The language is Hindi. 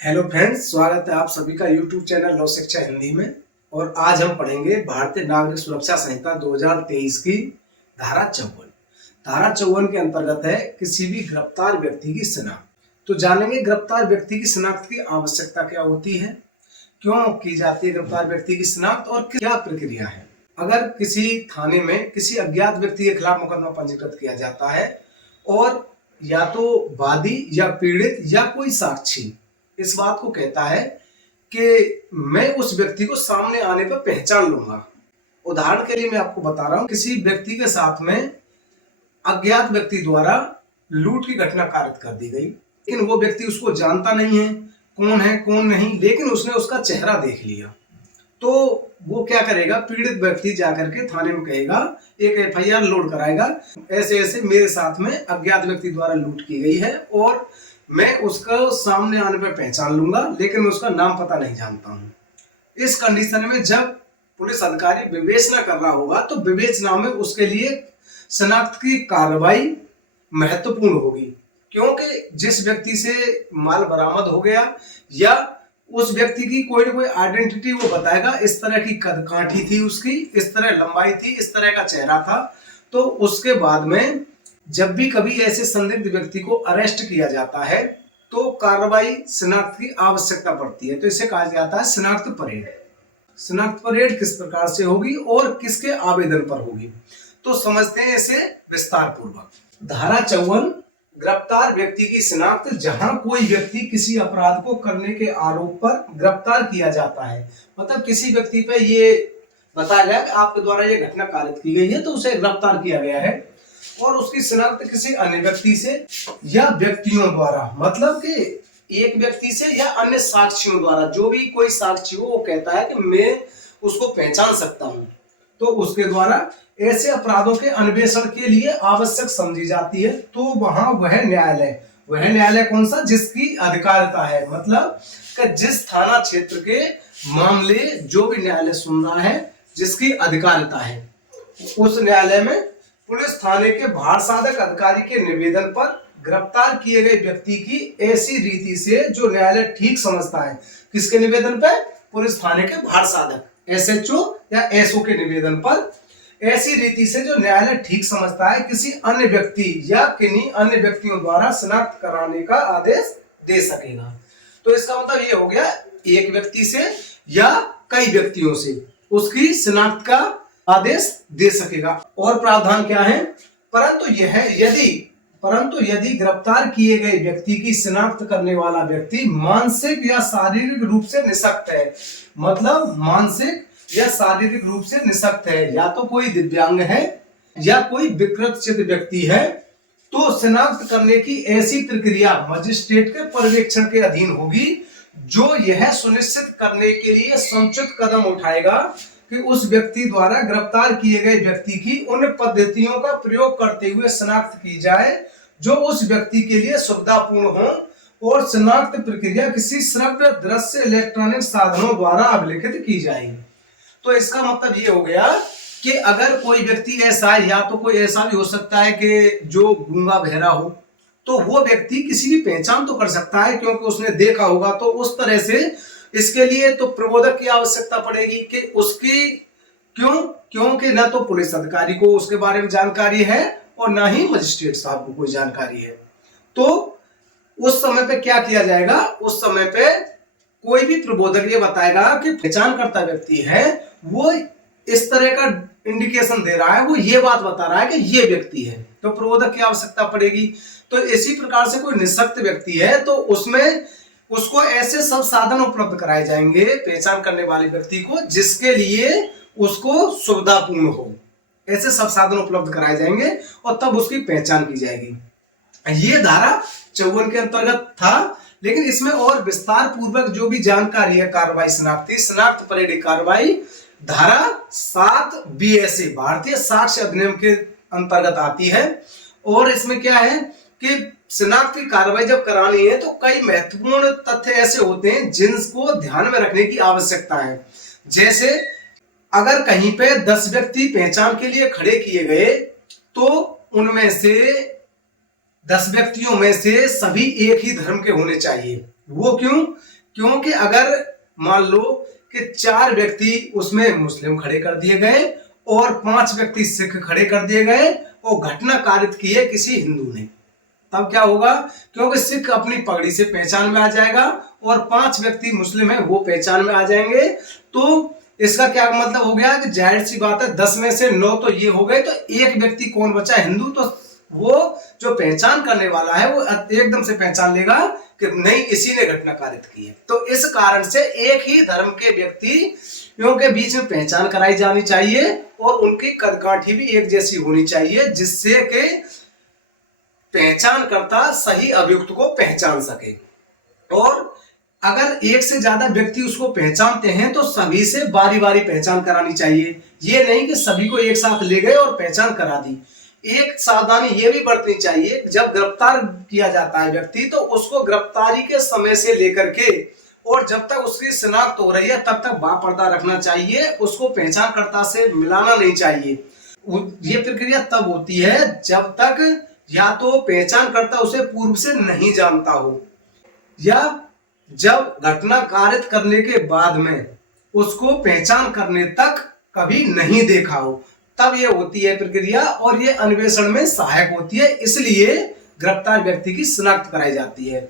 हेलो फ्रेंड्स, स्वागत है आप सभी का यूट्यूब चैनल लॉ शिक्षा हिंदी में। और आज हम पढ़ेंगे भारतीय नागरिक सुरक्षा संहिता 2023 की धारा 54। धारा 54 के अंतर्गत है किसी भी गिरफ्तार व्यक्ति की शिनाख्त। तो जानेंगे गिरफ्तार व्यक्ति की शिनाख्त की आवश्यकता क्या होती है, क्यों की जाती है गिरफ्तार व्यक्ति की शिनाख्त और क्या प्रक्रिया है। अगर किसी थाने में किसी अज्ञात व्यक्ति के खिलाफ मुकदमा पंजीकृत किया जाता है और या तो वादी या पीड़ित या कोई साक्षी इस बात को कहता है कि मैं उस व्यक्ति को सामने आने पर पहचान लूंगा। उदाहरण के लिए मैं आपको बता रहा हूं, किसी व्यक्ति के साथ में अज्ञात व्यक्ति द्वारा लूट की घटना कारित कर दी गई, लेकिन वो व्यक्ति उसको जानता नहीं है कौन नहीं, लेकिन उसने उसका चेहरा देख लिया। तो वो क्या करेगा, पीड़ित व्यक्ति जाकर के थाने में कहेगा, एक एफआईआर लोड कराएगा, ऐसे ऐसे मेरे साथ में अज्ञात व्यक्ति द्वारा लूट की गई है और मैं उसका सामने आने पर पहचान लूंगा, लेकिन उसका नाम पता नहीं जानता हूं। इस कंडीशन में जब पुलिस अधिकारी विवेचना कर रहा होगा तो विवेचना में उसके लिए शिनाख्त की कार्रवाई महत्वपूर्ण होगी, क्योंकि जिस व्यक्ति से माल बरामद हो गया या उस व्यक्ति की कोई ना कोई आइडेंटिटी वो बताएगा, इस तरह की कदकाठी थी उसकी, इस तरह लंबाई थी, इस तरह का चेहरा था। तो उसके बाद में जब भी कभी ऐसे संदिग्ध व्यक्ति को अरेस्ट किया जाता है तो कार्रवाई शिनाख्त की आवश्यकता पड़ती है। तो इसे कहा जाता है शिनाख्त परेड। शिनाख्त परेड किस प्रकार से होगी और किसके आवेदन पर होगी, तो समझते हैं इसे विस्तार पूर्वक। धारा 54 गिरफ्तार व्यक्ति की शिनाख्त, जहां कोई व्यक्ति किसी अपराध को करने के आरोप पर गिरफ्तार किया जाता है, मतलब किसी व्यक्ति पे ये बताया गया कि आपके द्वारा ये घटना कारित की गई है तो उसे गिरफ्तार किया गया है, और उसकी शिनाख्त किसी अन्य व्यक्ति से या व्यक्तियों द्वारा, मतलब कि एक व्यक्ति से या अन्य साक्षियों द्वारा, जो भी कोई साक्षी हो वो कहता है कि मैं उसको पहचान सकता हूं, तो उसके द्वारा ऐसे अपराधों के अन्वेषण के लिए आवश्यक समझी जाती है। तो वहां वह न्यायालय कौन सा, जिसकी अधिकारिता है, मतलब कि जिस थाना क्षेत्र के मामले जो भी न्यायालय सुन रहा है, जिसकी अधिकारिता है, उस न्यायालय में पुलिस थाने के भार साधक अधिकारी के निवेदन पर गिरफ्तार किए गए व्यक्ति की ऐसी रीति से जो न्यायालय ठीक समझता है, किसके निवेदन पर, पुलिस थाने के भार साधक एसएचओ या एसओ के निवेदन पर, ऐसी रीति से जो न्यायालय ठीक समझता है किसी अन्य व्यक्ति या किन्हीं अन्य व्यक्तियों द्वारा शिनाख्त कराने का आदेश दे सकेगा। तो इसका मतलब ये हो गया, एक व्यक्ति से या कई व्यक्तियों से उसकी शिनाख्त का आदेश दे सकेगा। और प्रावधान क्या है, परंतु यदि गिरफ्तार किए गए व्यक्ति की शिनाख्त करने वाला व्यक्ति मानसिक या शारीरिक रूप से निशक्त है, मतलब मानसिक या शारीरिक रूप से निशक्त है, या तो कोई दिव्यांग है या कोई विकृत चित्त व्यक्ति है, तो शिनाख्त करने की ऐसी प्रक्रिया मजिस्ट्रेट के पर्यवेक्षण के अधीन होगी, जो यह सुनिश्चित करने के लिए समुचित कदम उठाएगा कि उस व्यक्ति द्वारा गिरफ्तार किए गए व्यक्ति की उन पद्धतियों का प्रयोग करते हुए शिनाख्त की जाए जो उस व्यक्ति के लिए सुविधापूर्ण हो, और शिनाख्त प्रक्रिया किसी श्रव्य, दृश्य, इलेक्ट्रॉनिक साधनों द्वारा अभिलिखित की जाएगी। तो इसका मतलब ये हो गया कि अगर कोई व्यक्ति ऐसा है, या तो कोई ऐसा भी हो सकता है कि जो गूंगा बहरा हो, तो वो व्यक्ति किसी की पहचान तो कर सकता है क्योंकि उसने देखा होगा। तो उस तरह से इसके लिए तो प्रबोधक की आवश्यकता पड़ेगी कि उसकी क्योंकि न तो पुलिस अधिकारी को उसके बारे में जानकारी है और न ही मजिस्ट्रेट साहब को कोई जानकारी है। तो उस समय पे क्या किया जाएगा, उस समय पे कोई भी प्रबोधक ये बताएगा कि पहचान करता व्यक्ति है, वो इस तरह का इंडिकेशन दे रहा है, वो ये बात बता रहा है कि ये व्यक्ति है, तो प्रबोधक की आवश्यकता पड़ेगी। तो इसी प्रकार से कोई निशक्त व्यक्ति है तो उसमें उसको ऐसे सब साधन उपलब्ध कराए जाएंगे पहचान करने वाले व्यक्ति को, जिसके लिए उसको सुविधापूर्ण हो, ऐसे सब साधन उपलब्ध कराए जाएंगे और तब उसकी पहचान की जाएगी। ये धारा 54 के अंतर्गत था, लेकिन इसमें और विस्तार पूर्वक जो भी जानकारी है कार्रवाई शिनाख्त परेड कार्रवाई धारा 7 BSA भारतीय साक्ष्य अधिनियम के अंतर्गत आती है। और इसमें क्या है कि शिनाख्त की कार्रवाई जब करानी है तो कई महत्वपूर्ण तथ्य ऐसे होते हैं जिनको ध्यान में रखने की आवश्यकता है। जैसे अगर कहीं पे 10 व्यक्ति पहचान के लिए खड़े किए गए तो उनमें से 10 व्यक्तियों में से सभी एक ही धर्म के होने चाहिए, वो क्यों? क्योंकि अगर मान लो कि 4 व्यक्ति उसमें मुस्लिम खड़े कर दिए गए और 5 व्यक्ति सिख खड़े कर दिए गए और घटना कारित की है किसी हिंदू ने, तब क्या होगा? क्योंकि सिख अपनी पगड़ी से पहचान में आ जाएगा और 5 व्यक्ति मुस्लिम है वो पहचान में आ जाएंगे। तो इसका क्या मतलब हो गया कि जाहिर सी बात है 10 में से 9 तो ये हो गए, तो एक व्यक्ति कौन बचा? हिंदू। तो वो जो पहचान करने वाला है वो एकदम से पहचान लेगा कि नहीं, इसी ने घटना कारित की है। तो इस कारण से एक ही धर्म के व्यक्तियों के बीच में पहचान कराई जानी चाहिए और उनकी कदकाठी भी एक जैसी होनी चाहिए, जिससे कि पहचानकर्ता सही अभियुक्त को पहचान सके। और अगर एक से ज्यादा व्यक्ति उसको पहचानते हैं तो सभी से बारी बारी पहचान करानी चाहिए। ये नहीं कि सभी को एक साथ ले गए और पहचान करा दी। एक सावधानी ये भी बरतनी चाहिए, जब गिरफ्तार किया जाता है व्यक्ति तो उसको गिरफ्तारी के समय से लेकर के और जब तक उसकी शिनाख्त हो रही है तब तक बापर्दा रखना चाहिए, उसको पहचानकर्ता से मिलाना नहीं चाहिए। ये प्रक्रिया तब होती है जब तक या तो पहचानकर्ता उसे पूर्व से नहीं जानता हो या जब घटना कारित करने के बाद में उसको पहचान करने तक कभी नहीं देखा हो, तब ये होती है प्रक्रिया और ये अन्वेषण में सहायक होती है। इसलिए गिरफ्तार व्यक्ति की शिनाख्त कराई जाती है।